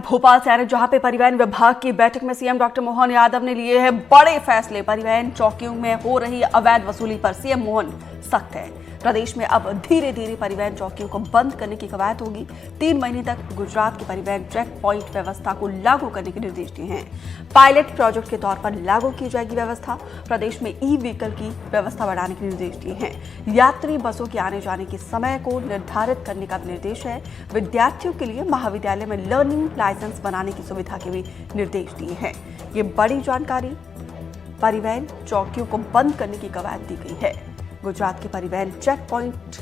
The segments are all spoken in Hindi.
भोपाल से आ रहे जहां पे परिवहन विभाग की बैठक में सीएम डॉक्टर मोहन यादव ने लिए हैं बड़े फैसले। परिवहन चौकियों में हो रही अवैध वसूली पर सीएम मोहन सख्त है। प्रदेश में अब धीरे धीरे परिवहन चौकियों को बंद करने की कवायद होगी। 3 महीने तक गुजरात की परिवहन चेक पॉइंट व्यवस्था को लागू करने के निर्देश दिए हैं। पायलट प्रोजेक्ट के तौर पर लागू की जाएगी व्यवस्था। प्रदेश में ई व्हीकल की व्यवस्था बढ़ाने के निर्देश दिए हैं। यात्री बसों के आने जाने के समय को निर्धारित करने का भी निर्देश है। विद्यार्थियों के लिए महाविद्यालय में लर्निंग लाइसेंस बनाने की सुविधा के भी निर्देश दिए हैं। ये बड़ी जानकारी। परिवहन चौकियों को बंद करने की कवायद दी गई है। गुजरात की परिवहन चेक पॉइंट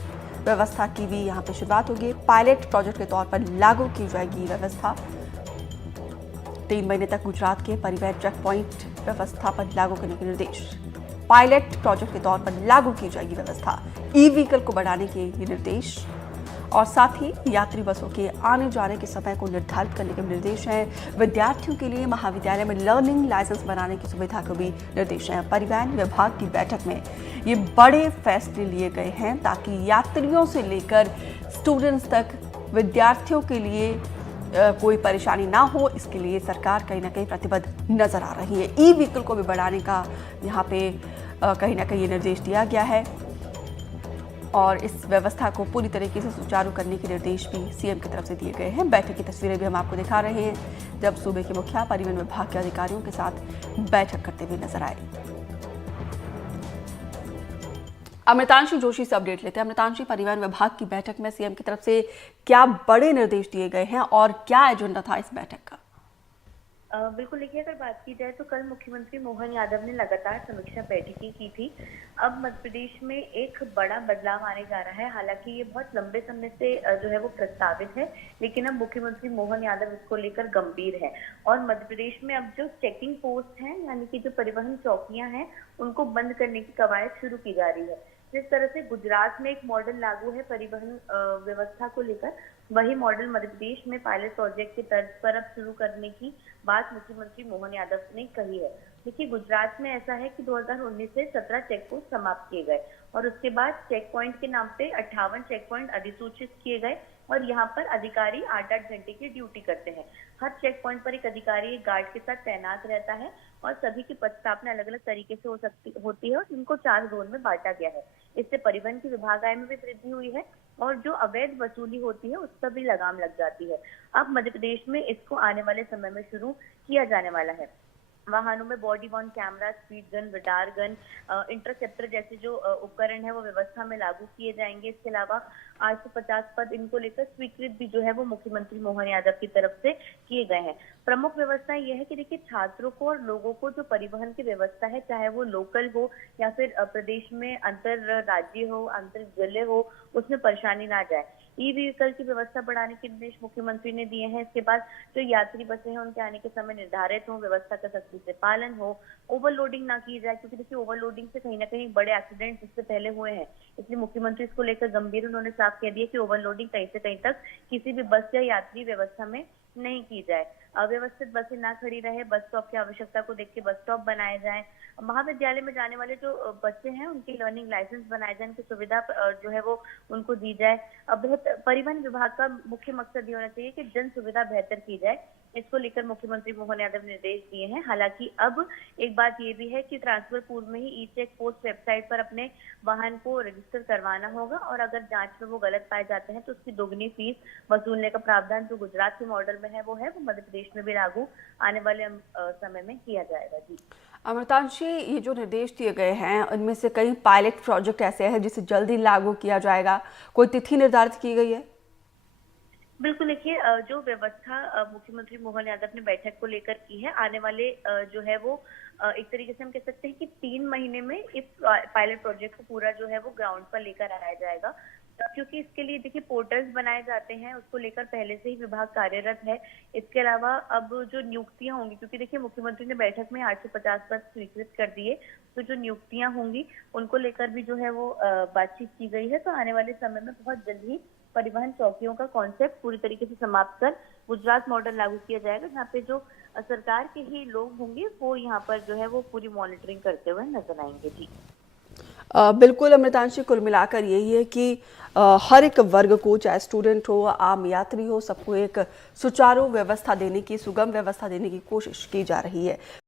व्यवस्था की भी यहां पे शुरुआत होगी। पायलट प्रोजेक्ट के तौर पर लागू की जाएगी व्यवस्था। 3 महीने तक गुजरात के परिवहन चेक पॉइंट व्यवस्था पर लागू करने के निर्देश। पायलट प्रोजेक्ट के तौर पर लागू की जाएगी व्यवस्था। ई व्हीकल को बढ़ाने के ये निर्देश और साथ ही यात्री बसों के आने जाने के समय को निर्धारित करने के निर्देश हैं। विद्यार्थियों के लिए महाविद्यालय में लर्निंग लाइसेंस बनाने की सुविधा को भी निर्देश हैं। परिवहन विभाग की बैठक में ये बड़े फैसले लिए गए हैं ताकि यात्रियों से लेकर स्टूडेंट्स तक विद्यार्थियों के लिए कोई परेशानी ना हो। इसके लिए सरकार कहीं ना कहीं प्रतिबद्ध नजर आ रही है। ई व्हीकल को भी बढ़ाने का यहाँ पे कहीं ना कहीं ये निर्देश दिया गया है और इस व्यवस्था को पूरी तरीके से सुचारू करने के निर्देश भी सीएम की तरफ से दिए गए हैं। बैठक की तस्वीरें भी हम आपको दिखा रहे हैं जब सूबे के मुखिया परिवहन विभाग के अधिकारियों के साथ बैठक करते हुए नजर आए। अमृतांशी जोशी से अपडेट लेते हैं। अमृतांशी, परिवहन विभाग की बैठक में सीएम की तरफ से क्या बड़े निर्देश दिए गए हैं और क्या एजेंडा था इस बैठक का? बिल्कुल, देखिए, अगर बात की जाए तो कल मुख्यमंत्री मोहन यादव ने लगातार समीक्षा बैठकें की थी। अब मध्य प्रदेश में एक बड़ा बदलाव आने जा रहा है। हालांकि ये बहुत लंबे समय से जो है वो प्रस्तावित है, लेकिन अब मुख्यमंत्री मोहन यादव इसको लेकर गंभीर है और मध्य प्रदेश में अब जो चेकिंग पोस्ट हैं, यानी कि जो परिवहन चौकियां हैं, उनको बंद करने की कवायद शुरू की जा रही है। जिस तरह से गुजरात में एक मॉडल लागू है परिवहन व्यवस्था को लेकर, वही मॉडल मध्य प्रदेश में पायलट प्रोजेक्ट के तर्ज पर अब शुरू करने की बात मुख्यमंत्री मोहन यादव ने कही है। देखिए, गुजरात में ऐसा है कि 2019 से 17 चेक पोस्ट समाप्त किए गए और उसके बाद चेक पॉइंट के नाम पे 58 चेक पॉइंट अधिसूचित किए गए और यहाँ पर अधिकारी 8-8 घंटे की ड्यूटी करते हैं। हर चेक पॉइंट पर एक अधिकारी एक गार्ड के साथ तैनात रहता है और सभी की पदस्थापना अलग अलग तरीके से होती है और इनको 4 जोन में बांटा गया है। इससे परिवहन की विभाग आय में भी वृद्धि हुई है और जो अवैध वसूली होती है उस पर भी लगाम लग जाती है। अब मध्य प्रदेश में इसको आने वाले समय में शुरू किया जाने वाला है। वाहनों में body worn camera, speed gun, radar gun, interceptor जैसे जो उपकरण है वो व्यवस्था में लागू किए जाएंगे। इसके अलावा 850 पद इनको लेकर स्वीकृत भी जो है वो मुख्यमंत्री मोहन यादव की तरफ से किए गए हैं। प्रमुख व्यवस्था यह है कि देखिए, छात्रों को और लोगों को जो परिवहन की व्यवस्था है, चाहे वो लोकल हो या फिर प्रदेश में अंतर राज्य हो, अंतर जिले हो, उसमें परेशानी ना जाए। ई व्हीकल की व्यवस्था बढ़ाने के निर्देश मुख्यमंत्री ने दिए हैं। इसके बाद जो यात्री बसें हैं उनके आने के समय निर्धारित हो, व्यवस्था का सख्ती से पालन हो, ओवरलोडिंग ना की जाए, क्योंकि देखिए ओवरलोडिंग से कहीं ना कहीं बड़े एक्सीडेंट इससे पहले हुए हैं। इसलिए मुख्यमंत्री इसको लेकर गंभीर, उन्होंने साफ कह दिया कि ओवरलोडिंग कहीं से कहीं तक किसी भी बस या यात्री व्यवस्था में नहीं की जाए। अव्यवस्थित बसें ना खड़ी रहे, बस स्टॉप की आवश्यकता को देख के बस स्टॉप बनाए जाए। महाविद्यालय में जाने वाले जो बच्चे हैं उनकी लर्निंग लाइसेंस बनाए जाए, उनकी सुविधा जो है वो उनको दी जाए। अब परिवहन विभाग का मुख्य मकसद ये होना चाहिए कि जन सुविधा बेहतर की जाए। इसको लेकर मुख्यमंत्री मोहन यादव ने निर्देश दिए हैं। हालांकि अब एक बात ये भी है कि ट्रांसफर पूर्व में ही ई चेक पोस्ट वेबसाइट पर अपने वाहन को रजिस्टर करवाना होगा और अगर जांच में वो गलत पाए जाते हैं तो उसकी दोगुनी फीस वसूलने का प्रावधान जो गुजरात के मॉडल में है वो मध्य प्रदेश में भी लागू आने वाले समय में किया जाएगा। जी अमृतांशी, ये जो निर्देश दिए गए हैं उनमें से कई पायलट प्रोजेक्ट ऐसे हैं जिसे जल्दी लागू किया जाएगा, कोई तिथि निर्धारित की गई है? बिल्कुल, देखिए, जो व्यवस्था मुख्यमंत्री मोहन यादव ने बैठक को लेकर की है, आने वाले जो है वो एक तरीके से हम कह सकते हैं कि 3 महीने में इस पायलट प्रोजेक्ट को पूरा जो है वो ग्राउंड पर लेकर आया जाएगा। क्योंकि इसके लिए देखिए पोर्टल्स बनाए जाते हैं, उसको लेकर पहले से ही विभाग कार्यरत है। इसके अलावा अब जो नियुक्तियां होंगी, क्योंकि देखिए मुख्यमंत्री ने बैठक में 850 पद स्वीकृत कर दिए, तो जो नियुक्तियां होंगी उनको लेकर भी जो है वो बातचीत की गई है। तो आने वाले समय में बहुत जल्द ही परिवहन चौकियों का कॉन्सेप्ट पूरी तरीके से समाप्त कर गुजरात मॉडल लागू किया जाएगा, जहाँ पे जो सरकार के ही लोग होंगे वो यहाँ पर जो है वो पूरी मॉनिटरिंग करते हुए नजर आएंगे। जी बिल्कुल अमृतांशी, कुल मिलाकर यही है कि हर एक वर्ग को, चाहे स्टूडेंट हो, आम यात्री हो, सबको एक सुचारू व्यवस्था देने की, सुगम व्यवस्था देने की कोशिश की जा रही है।